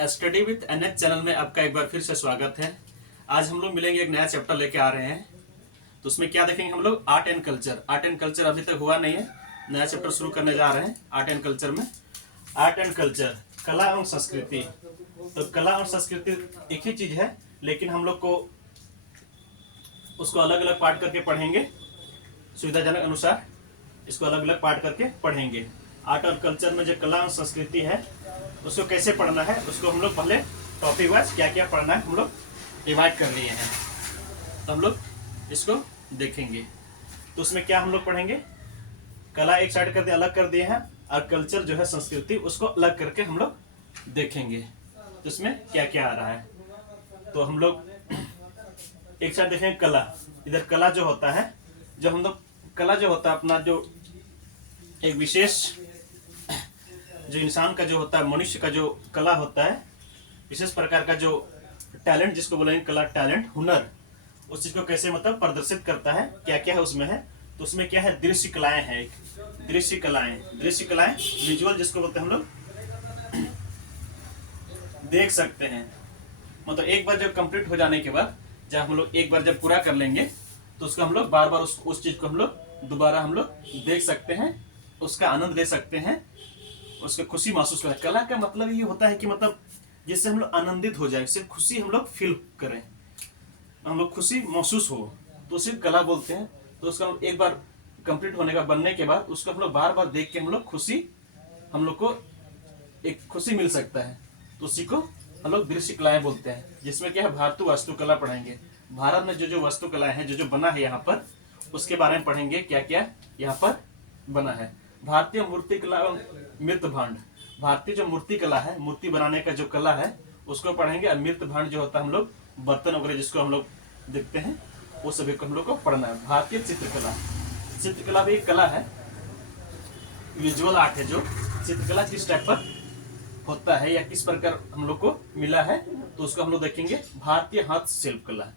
Study with NH channel में आपका एक बार फिर से स्वागत है। आज हम लोग मिलेंगे, एक नया चैप्टर लेके आ रहे हैं। तो उसमें क्या देखेंगे हम लोग? Art and culture. Art and culture अभी तक हुआ नहीं है, नया चैप्टर शुरू करने जा रहे हैं आर्ट एंड कल्चर में। आर्ट एंड कल्चर, कला एवं संस्कृति। तो कला और संस्कृति एक ही चीज है, लेकिन हम लोग को उसको अलग अलग पार्ट करके पढ़ेंगे, सुविधाजनक अनुसार इसको अलग अलग पार्ट करके पढ़ेंगे। आर्ट और कल्चर में जो कला और संस्कृति है उसको कैसे पढ़ना है, उसको हम लोग पहले टॉपिक वाइज क्या क्या पढ़ना है हम लोग डिवाइड कर लिए हैं, तो हम लोग इसको देखेंगे। तो उसमें क्या हम लोग पढ़ेंगे? कला एक साइड कर दिए, अलग कर दिए हैं, और कल्चर जो है संस्कृति उसको अलग करके हम लोग देखेंगे। तो इसमें क्या क्या आ रहा है, तो हम लोग एक साइड देखेंगे कला। इधर कला जो होता है, जो हम लोग कला जो होता है अपना जो एक विशेष जो इंसान का जो होता है, मनुष्य का जो कला होता है, विशेष प्रकार का जो टैलेंट जिसको बोलेंगे कला, टैलेंट, हुनर, उस चीज को कैसे मतलब प्रदर्शित करता है, क्या क्या है उसमें है। तो उसमें क्या है? दृश्य कलाएं हैं। एक दृश्य कलाएं, दृश्य कलाएं विजुअल जिसको बोलते हैं हम लोग देख सकते हैं। मतलब एक बार जब कंप्लीट हो जाने के बाद, जब हम लोग एक बार जब पूरा कर लेंगे तो उसको हम लोग बार बार उस चीज को हम लोग दोबारा हम लोग देख सकते हैं, उसका आनंद ले सकते हैं, उसकी खुशी महसूस करें। कला का मतलब ये होता है कि मतलब जिससे हम लोग आनंदित हो जाए, सिर्फ खुशी हम लोग फील करें, हम लोग खुशी महसूस हो, तो सिर्फ कला बोलते हैं। तो उसका हम एक बार कंप्लीट होने का बनने के बाद उसको हम लोग बार बार देख के हम लोग खुशी, हम लोग को एक खुशी मिल सकता है, तो उसी को हम लोग दृश्य कलाएं बोलते हैं। जिसमें क्या है? भारतीय वास्तुकला पढ़ेंगे। भारत में जो जो वास्तुकलाएं हैं, जो जो बना है यहाँ पर, उसके बारे में पढ़ेंगे, क्या क्या यहाँ पर बना है। भारतीय मूर्तिकला एवं मृत भांड, भारतीय जो मूर्ति कला है, मूर्ति बनाने का जो कला है उसको पढ़ेंगे। और मृत भांड जो होता है हम लोग बर्तन वगैरह जिसको हम लोग देखते हैं, वो सभी को हम लोग को पढ़ना है। भारतीय चित्रकला, चित्रकला भी एक कला है, विजुअल आर्ट है। जो चित्रकला किस टाइप पर होता है या किस प्रकार हम लोग को मिला है, तो उसको हम लोग देखेंगे। भारतीय हाथ शिल्प कला,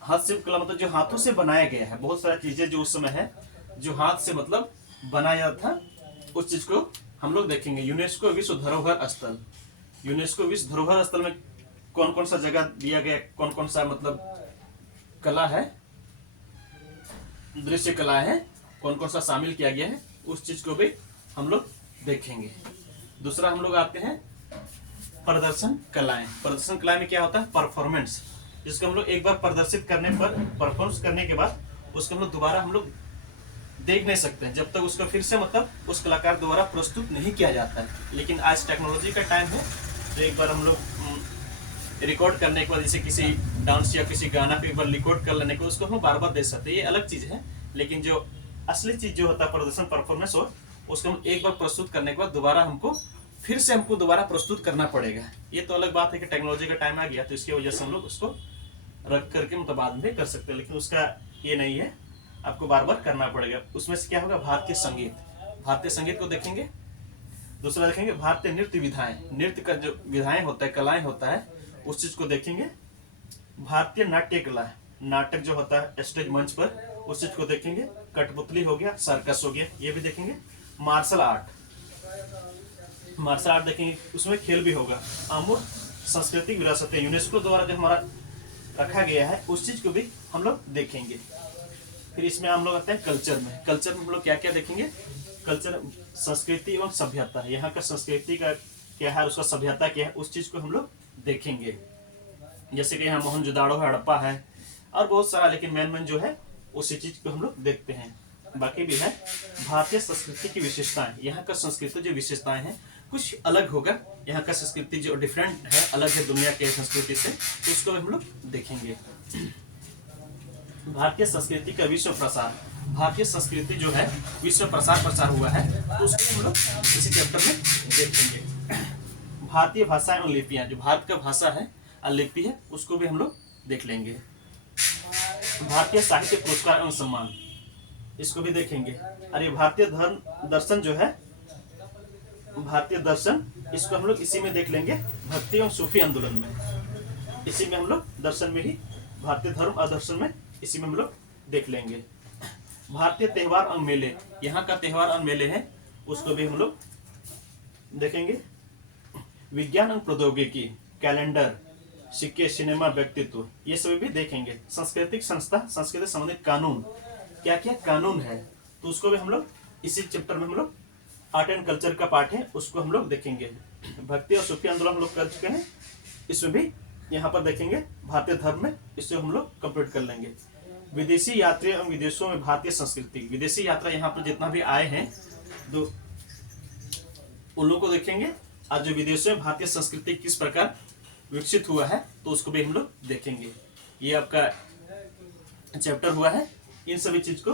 हाथ शिल्प कला मतलब जो हाथों से बनाया गया है, बहुत सारी चीजें जो उस समय है जो हाथ से मतलब बनाया था, उस चीज को हम लोग देखेंगे। यूनेस्को विश्व धरोहर स्थल, यूनेस्को विश्व धरोहर स्थल में कौन कौन सा जगह दिया गया, कौन कौन सा मतलब कला है, दृश्य कला है, कौन कौन सा शामिल किया गया है, उस चीज को भी हम लोग देखेंगे। दूसरा हम लोग आते हैं प्रदर्शन कलाएं। प्रदर्शन कलाएं में क्या होता है? परफॉर्मेंस, जिसको हम लोग एक बार प्रदर्शित करने पर, परफॉर्मेंस करने के बाद उसको हम लोग दोबारा हम लोग देख नहीं सकते हैं, जब तक उसको फिर से मतलब उस कलाकार द्वारा प्रस्तुत नहीं किया जाता है। लेकिन आज टेक्नोलॉजी का टाइम है, तो एक बार हम लोग रिकॉर्ड करने के बाद, जैसे किसी डांस या किसी गाना पे एक बार रिकॉर्ड कर लेने के बाद उसको हम बार बार देख सकते हैं, ये अलग चीज है। लेकिन जो असली चीज जो होता है प्रदर्शन, परफॉर्मेंस, हो उसको हम एक बार प्रस्तुत करने के बाद दोबारा हमको दोबारा प्रस्तुत करना पड़ेगा। ये तो अलग बात है कि टेक्नोलॉजी का टाइम आ गया, तो इसकी वजह से हम लोग उसको रख करके मतलब बाद में कर सकते हैं, लेकिन उसका ये नहीं है, आपको बार बार करना पड़ेगा। उसमें से क्या होगा? भारतीय संगीत, भारतीय संगीत को देखेंगे। दूसरा देखेंगे भारतीय नृत्य विधाएं, नृत्य का जो विधाएं होता है, कलाएं होता है, उस चीज को देखेंगे। भारतीय नाट्य कला, नाटक जो होता है स्टेज मंच पर, उस चीज को देखेंगे। कठपुतली हो गया, सर्कस हो गया, ये भी देखेंगे। मार्शल आर्ट, मार्शल आर्ट देखेंगे, उसमें खेल भी होगा। अमूर्त सांस्कृतिक विरासत यूनेस्को द्वारा जो हमारा रखा गया है, उस चीज को भी हम लोग देखेंगे। फिर इसमें हम लोग आते हैं कल्चर में। कल्चर में हम लोग क्या क्या देखेंगे? कल्चर संस्कृति एवं सभ्यता, यहाँ का संस्कृति का क्या है, उसका सभ्यता क्या है, उस चीज को हम लोग देखेंगे। जैसे कि यहाँ मोहनजोदाड़ो है, हड़प्पा है, और बहुत सारा, लेकिन मेन जो है उसी चीज को हम लोग देखते हैं। बाकी भी है भारतीय संस्कृति की विशेषताएं, यहाँ का संस्कृति जो विशेषताएं हैं कुछ अलग होगा, यहाँ का संस्कृति जो डिफरेंट है, अलग है दुनिया के संस्कृति से, तो उसको हम लोग देखेंगे। भारतीय संस्कृति का विश्व प्रसार, भारतीय संस्कृति जो है विश्व प्रसार हुआ है, तो उसको हम लोग इसी चैप्टर में देखेंगे। भारतीय भाषा एवं लिपियां, जो भारत का भाषा है और लिपि है, उसको भी हम लोग देख लेंगे। भारतीय साहित्य पुरस्कार एवं सम्मान, इसको भी देखेंगे। अरे भारतीय धर्म दर्शन जो है, भारतीय दर्शन, इसको हम लोग इसी में देख लेंगे, भक्ति एवं सूफी आंदोलन में, इसी में हम लोग दर्शन में ही, भारतीय धर्म और दर्शन में, इसी में हम लोग देख लेंगे। भारतीय त्योहार और मेले, यहाँ का त्योहार और मेले है, उसको भी हम लोग देखेंगे। विज्ञान एवं प्रौद्योगिकी, कैलेंडर, सिक्के, सिनेमा, व्यक्तित्व, ये सभी भी देखेंगे। सांस्कृतिक संस्था, संस्कृति संबंधित कानून, क्या क्या कानून है, तो उसको भी हम लोग इसी चैप्टर में हम लोग आर्ट एंड कल्चर का पार्ट है उसको हम लोग देखेंगे। भक्ति और सूफी आंदोलन हम लोग कर चुके हैं, इसमें भी यहाँ पर देखेंगे भारतीय धर्म में, इससे हम लोग कंप्लीट कर लेंगे। विदेशी यात्री एवं विदेशों में भारतीय संस्कृति, विदेशी यात्रा यहाँ पर जितना भी आए हैं तो उन लोगों को देखेंगे। आज जो विदेशों में भारतीय संस्कृति किस प्रकार विकसित हुआ है तो उसको भी हम लोग देखेंगे। ये आपका चैप्टर हुआ है। इन सभी चीज को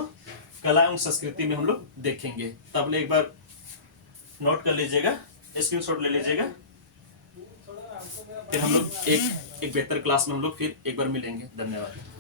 कला एवं संस्कृति में हम लोग देखेंगे। तब एक बार नोट कर लीजिएगा, स्क्रीनशॉट ले लीजिएगा। फिर हम लोग एक बेहतर क्लास में हम लोग फिर एक बार मिलेंगे। धन्यवाद।